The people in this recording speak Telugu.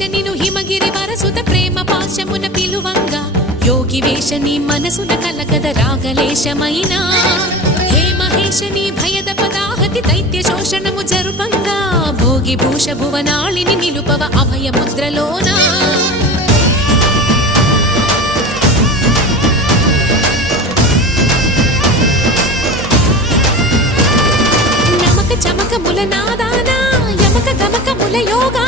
మహేశ నిను హిమగిరి వరసుత ప్రేమ పాశమున పిలువంగా యోగి వేష నీ మనసున కలగద రాగలేశమైనా హే మహేశ నీ భయద పదాహతి దైత్య శోషణము జరుపంగా భోగి భూష భువనాళిని నిలుపవ అభయ ముద్రలోనా నమక చమకముల నాదానా యమక గమకముల యోగా